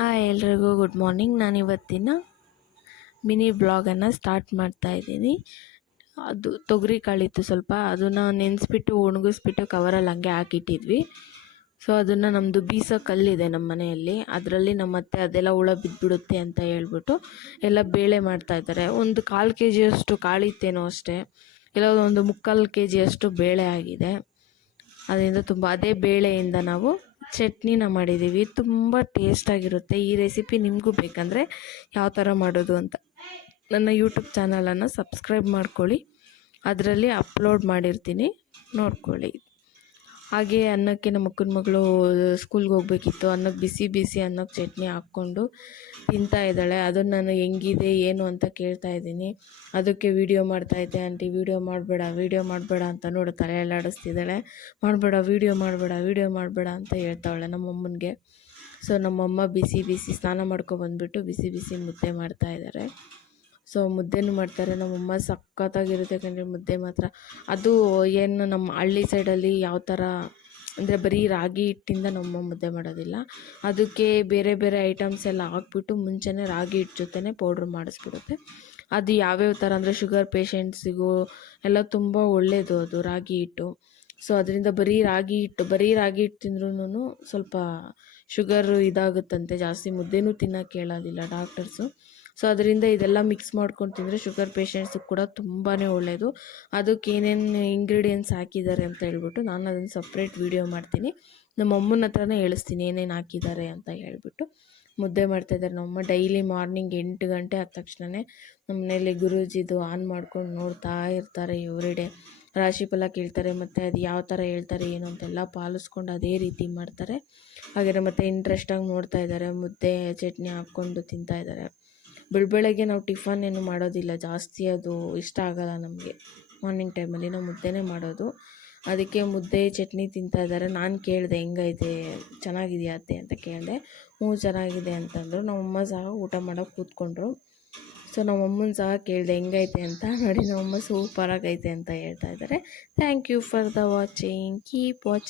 Hi ಎಲ್ರಿಗೂ good morning. ನಾನು ಇವತ್ತಿನ ಮಿನಿ ಬ್ಲಾಗನ್ನು ಸ್ಟಾರ್ಟ್ ಮಾಡ್ತಾ ಇದ್ದೀನಿ. ಅದು ತೊಗರಿ ಕಾಳಿತ್ತು ಸ್ವಲ್ಪ, ಅದನ್ನು ನೆನೆಸ್ಬಿಟ್ಟು ಒಣಗಿಸ್ಬಿಟ್ಟು ಕವರಲ್ಲಿ ಹಂಗೆ ಹಾಕಿಟ್ಟಿದ್ವಿ. ಸೊ ಅದನ್ನು ನಮ್ಮದು ಬೀಸೋ ಕಲ್ಲಿದೆ ನಮ್ಮ ಮನೆಯಲ್ಲಿ, ಅದರಲ್ಲಿ ನಮ್ಮ ಅತ್ತೆ ಅದೆಲ್ಲ ಹುಳ ಬಿದ್ದುಬಿಡುತ್ತೆ ಅಂತ ಹೇಳ್ಬಿಟ್ಟು ಎಲ್ಲ ಬೇಳೆ ಮಾಡ್ತಾಯಿದ್ದಾರೆ. ಒಂದು 1/4 kg ಕಾಳಿತ್ತೇನೋ ಅಷ್ಟೇ, ಇಲ್ಲ ಒಂದು 3/4 kg ಬೇಳೆ ಆಗಿದೆ. ಅದರಿಂದ ತುಂಬ ಅದೇ ಬೇಳೆಯಿಂದ ನಾವು ಚಟ್ನಿನ ಮಾಡಿದ್ದೀವಿ. ತುಂಬ ಟೇಸ್ಟಾಗಿರುತ್ತೆ. ಈ ರೆಸಿಪಿ ನಿಮಗೂ ಬೇಕಂದರೆ ಯಾವ ಥರ ಮಾಡೋದು ಅಂತ ನನ್ನ ಯೂಟ್ಯೂಬ್ ಚಾನಲನ್ನು ಸಬ್ಸ್ಕ್ರೈಬ್ ಮಾಡ್ಕೊಳ್ಳಿ, ಅದರಲ್ಲಿ ಅಪ್ಲೋಡ್ ಮಾಡಿರ್ತೀನಿ, ನೋಡ್ಕೊಳ್ಳಿ. ಹಾಗೆ ಅನ್ನಕ್ಕೆ ನಮ್ಮ ಅಕ್ಕನ ಮಗಳು ಸ್ಕೂಲ್ಗೆ ಹೋಗಬೇಕಿತ್ತು, ಅನ್ನಕ್ಕೆ ಬಿಸಿ ಅನ್ನಕ್ಕೆ ಚಟ್ನಿ ಹಾಕ್ಕೊಂಡು ತಿಂತಾ ಇದ್ದಾಳೆ. ಅದನ್ನು ನಾನು ಹೆಂಗಿದೆ ಏನು ಅಂತ ಕೇಳ್ತಾ ಇದ್ದೀನಿ. ಅದಕ್ಕೆ ವೀಡಿಯೋ ಮಾಡ್ತಾಯಿದ್ದೆ, ಆಂಟಿ ವೀಡಿಯೋ ಮಾಡಬೇಡ ಅಂತ ನೋಡಿ ತಲೆ ಎಲ್ಲ ಆಡಿಸ್ತಿದ್ದಾಳೆ. ವೀಡಿಯೋ ಮಾಡಬೇಡ ಅಂತ ಹೇಳ್ತಾವಳೆ ನಮ್ಮಮ್ಮನಿಗೆ. ಸೊ ನಮ್ಮಮ್ಮ ಬಿಸಿ ಸ್ನಾನ ಮಾಡ್ಕೊಬಂದ್ಬಿಟ್ಟು ಬಿಸಿ ಮುದ್ದೆ ಮಾಡ್ತಾಯಿದ್ದಾರೆ. ಸೊ ಮುದ್ದೆನೂ ಮಾಡ್ತಾರೆ ನಮ್ಮಮ್ಮ. ಸಖತ್ತಾಗಿರುತ್ತೆ ಯಾಕಂದರೆ ಮುದ್ದೆ ಮಾತ್ರ. ಅದು ಏನು ನಮ್ಮ ಹಳ್ಳಿ ಸೈಡಲ್ಲಿ ಯಾವ ಥರ ಅಂದರೆ ಬರೀ ರಾಗಿ ಹಿಟ್ಟಿಂದ ನಮ್ಮಮ್ಮ ಮುದ್ದೆ ಮಾಡೋದಿಲ್ಲ, ಅದಕ್ಕೆ ಬೇರೆ ಐಟಮ್ಸ್ ಎಲ್ಲ ಹಾಕ್ಬಿಟ್ಟು ಮುಂಚೆನೇ ರಾಗಿ ಹಿಟ್ಟು ಜೊತೆನೇ ಪೌಡ್ರ್ ಮಾಡಿಸ್ಬಿಡುತ್ತೆ. ಅದು ಯಾವ್ಯಾವ ಥರ ಅಂದರೆ ಶುಗರ್ ಪೇಷಂಟ್ಸಿಗೂ ಎಲ್ಲ ತುಂಬ ಒಳ್ಳೆಯದು ಅದು ರಾಗಿ ಹಿಟ್ಟು. ಸೊ ಅದರಿಂದ ಬರೀ ರಾಗಿ ಹಿಟ್ಟು ತಿಂದ್ರೂ ಸ್ವಲ್ಪ ಶುಗರು ಇದಾಗುತ್ತಂತೆ, ಜಾಸ್ತಿ ಮುದ್ದೆನೂ ತಿನ್ನೋಕ್ಕೆ ಹೇಳೋದಿಲ್ಲ ಡಾಕ್ಟರ್ಸು. ಸೊ ಅದರಿಂದ ಇದೆಲ್ಲ ಮಿಕ್ಸ್ ಮಾಡ್ಕೊಂಡು ತಿಂದರೆ ಶುಗರ್ ಪೇಷಂಟ್ಸಿಗೆ ಕೂಡ ತುಂಬಾ ಒಳ್ಳೆಯದು. ಅದಕ್ಕೆ ಏನೇನು ಇಂಗ್ರೀಡಿಯೆಂಟ್ಸ್ ಹಾಕಿದ್ದಾರೆ ಅಂತ ಹೇಳ್ಬಿಟ್ಟು ನಾನು ಅದನ್ನು ಸಪ್ರೇಟ್ ವೀಡಿಯೋ ಮಾಡ್ತೀನಿ. ನಮ್ಮ ಅಮ್ಮನ ಹತ್ರನೇ ಹೇಳಿಸ್ತೀನಿ ಏನೇನು ಹಾಕಿದ್ದಾರೆ ಅಂತ ಹೇಳ್ಬಿಟ್ಟು. ಮುದ್ದೆ ಮಾಡ್ತಾಯಿದ್ದಾರೆ ನಮ್ಮಮ್ಮ. ಡೈಲಿ ಮಾರ್ನಿಂಗ್ 8 ಗಂಟೆ ಆದ ತಕ್ಷಣವೇ ನಮ್ಮ ಮನೇಲಿ ಗುರೂಜಿದು ಆನ್ ಮಾಡ್ಕೊಂಡು ನೋಡ್ತಾ ಇರ್ತಾರೆ. ಎವ್ರಿಡೇ ರಾಶಿಫಲ ಕೇಳ್ತಾರೆ, ಮತ್ತು ಅದು ಯಾವ ಥರ ಹೇಳ್ತಾರೆ ಏನು ಅಂತೆಲ್ಲ ಪಾಲಿಸ್ಕೊಂಡು ಅದೇ ರೀತಿ ಮಾಡ್ತಾರೆ. ಹಾಗೆಯೇ ಮತ್ತು ಇಂಟ್ರೆಸ್ಟಾಗಿ ನೋಡ್ತಾ ಇದ್ದಾರೆ. ಮುದ್ದೆ ಚಟ್ನಿ ಹಾಕ್ಕೊಂಡು ತಿಂತಾಯಿದ್ದಾರೆ. ಬೆಳಗ್ಗೆ ನಾವು ಟಿಫನ್ ಏನು ಮಾಡೋದಿಲ್ಲ ಜಾಸ್ತಿ, ಅದು ಇಷ್ಟ ಆಗೋಲ್ಲ ನಮಗೆ. ಮಾರ್ನಿಂಗ್ ಟೈಮಲ್ಲಿ ನಾವು ಮುದ್ದೆನೇ ಮಾಡೋದು. ಅದಕ್ಕೆ ಮುದ್ದೆ ಚಟ್ನಿ ತಿಂತಾಯಿದ್ದಾರೆ. ನಾನು ಕೇಳಿದೆ ಹೆಂಗೈತೆ, ಚೆನ್ನಾಗಿದೆಯಾ ಅತ್ತೆ ಅಂತ ಕೇಳಿದೆ. ಚೆನ್ನಾಗಿದೆ ಅಂತಂದರು. ನಮ್ಮಮ್ಮ ಸಹ ಊಟ ಮಾಡೋಕ್ಕೆ ಕೂತ್ಕೊಂಡ್ರು. ಸೊ ನಮ್ಮಮ್ಮನ ಸಹ ಕೇಳಿದೆ ಹೆಂಗೈತೆ ಅಂತ. ನೋಡಿ ನಮ್ಮಮ್ಮ ಸೂಪರಾಗೈತೆ ಅಂತ ಹೇಳ್ತಾ ಇದ್ದಾರೆ. Thank you for the watching. Keep watching.